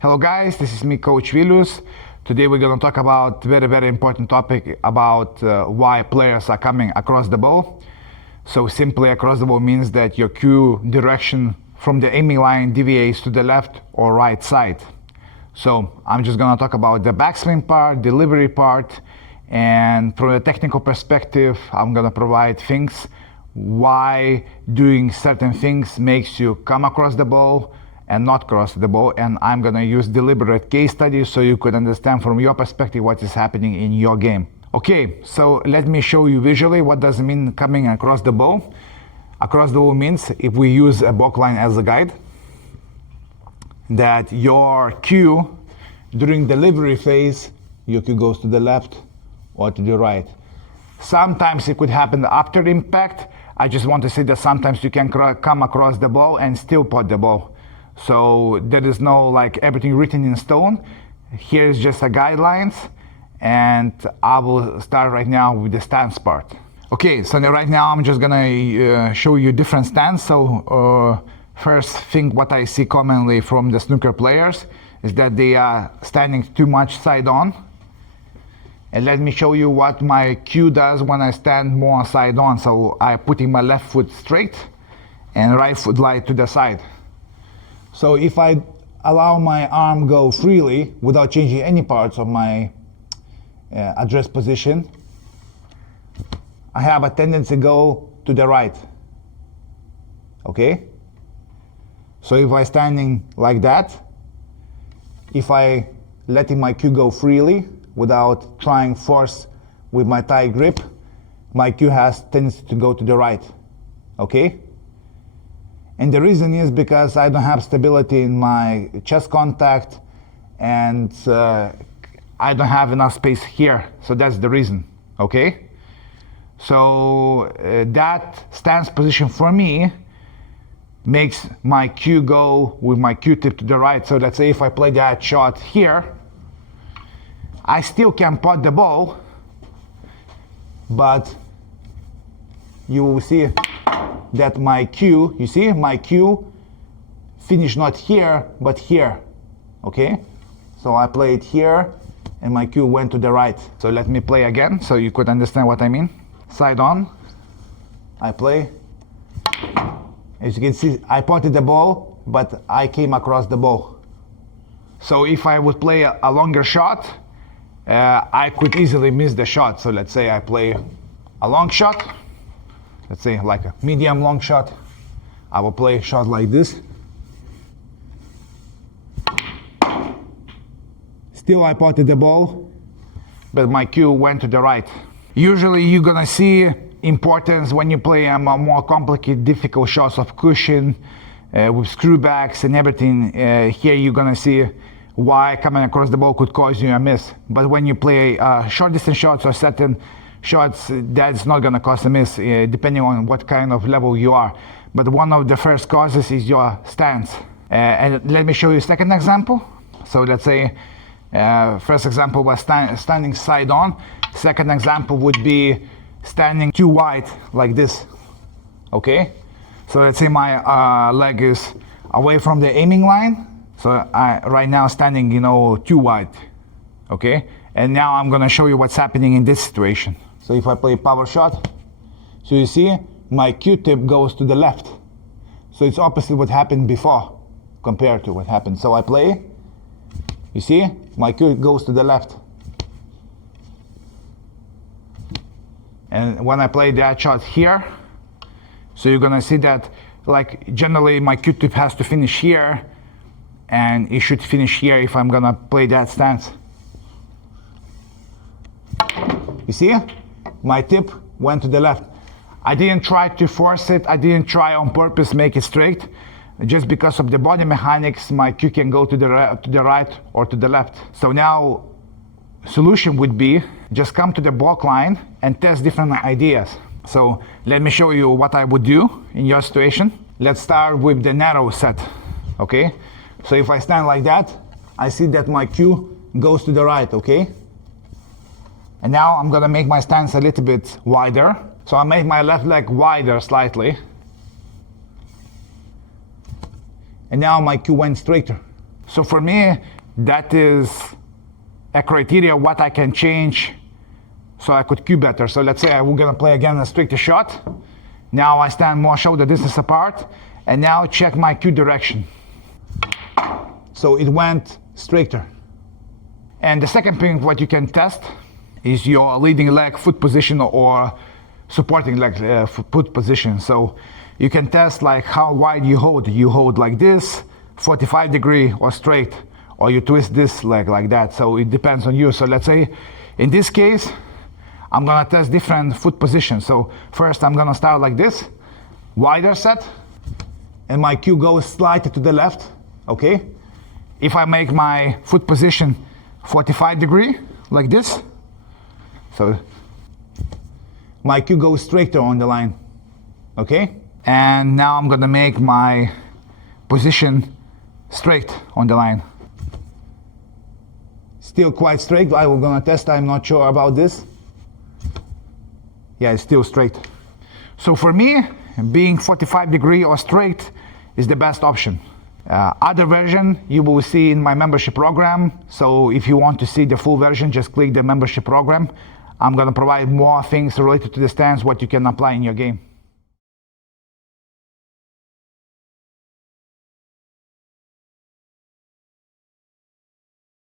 Hello guys, this is me, Coach Vilius. Today we're going to talk about very important topic about why players are coming across the ball. So simply across the ball means that your cue direction from the aiming line deviates to the left or right side. So I'm just going to talk about the backswing part, delivery part, and from a technical perspective, I'm going to provide things why doing certain things makes you come across the ball and not cross the ball, and I'm gonna use deliberate case studies so you could understand from your perspective what is happening in your game. Okay, so let me show you visually what does it mean coming across the ball. Across the ball means, if we use a baulk line as a guide, that your cue during delivery phase, your cue goes to the left or to the right. Sometimes it could happen after impact. I just want to say that sometimes you can come across the ball and still pot the ball. So there is no like everything written in stone. Here is just a guidelines, and I will start right now with the stance part. Okay, so right now I'm just gonna show you different stance. So first thing what I see commonly from the snooker players is that they are standing too much side on. And let me show you what my cue does when I stand more side on. So I putting my left foot straight and right foot light to the side. So if I allow my arm go freely without changing any parts of my address position, I have a tendency to go to the right. Okay? So if I standing like that, if I letting my cue go freely without trying force with my tight grip, my cue has tendency to go to the right. Okay? And the reason is because I don't have stability in my chest contact, and I don't have enough space here. So that's the reason, okay? So that stance position for me makes my cue go with my cue tip to the right. So let's say if I play that shot here, I still can pot the ball, but you will see that my cue, you see, my cue finish not here, but here, okay? So I play it here, and my cue went to the right. So let me play again, so you could understand what I mean. Side on, I play. As you can see, I potted the ball, but I came across the ball. So if I would play a longer shot, I could easily miss the shot. So let's say I play a long shot, let's say like a medium long shot. I will play a shot like this. Still I potted the ball, but my cue went to the right. Usually you're gonna see importance when you play a more complicated, difficult shots of cushion with screwbacks and everything. Here you're gonna see why coming across the ball could cause you a miss. But when you play short distance shots or certain shots, that's not going to cause a miss, depending on what kind of level you are. But one of the first causes is your stance. And let me show you a second example. So let's say first example was standing side on. Second example would be standing too wide like this. Okay? So let's say my leg is away from the aiming line. So I right now standing, too wide. Okay? And now I'm going to show you what's happening in this situation. So if I play power shot, so you see my cue tip goes to the left. So it's opposite what happened before compared to what happened. So I play, you see, my cue goes to the left. And when I play that shot here, so you're going to see that like generally my cue tip has to finish here, and it should finish here if I'm going to play that stance. You see, my tip went to the left. I didn't try to force it. I didn't try on purpose make it straight. Just because of the body mechanics, my cue can go to the right or to the left. So now, solution would be just come to the baulk line and test different ideas. So let me show you what I would do in your situation. Let's start with the narrow set, okay? So if I stand like that, I see that my cue goes to the right, okay? And now I'm gonna make my stance a little bit wider. So I make my left leg wider slightly. And now my cue went straighter. So for me, that is a criteria what I can change so I could cue better. So let's say we're gonna play again a straighter shot. Now I stand more shoulder distance apart, and now check my cue direction. So it went straighter. And the second thing what you can test is your leading leg foot position or supporting leg foot position. So you can test like how wide you hold. You hold like this, 45 degree or straight, or you twist this leg like that. So it depends on you. So let's say in this case, I'm gonna test different foot positions. So first I'm gonna start like this, wider set, and my cue goes slightly to the left, okay? If I make my foot position 45 degree, like this, so my cue goes straighter on the line, okay? And now I'm gonna make my position straight on the line. Still quite straight. I'm gonna test, I'm not sure about this. Yeah, it's still straight. So for me, being 45 degree or straight is the best option. Other version you will see in my membership program. So if you want to see the full version, just click the membership program. I'm gonna provide more things related to the stance, what you can apply in your game.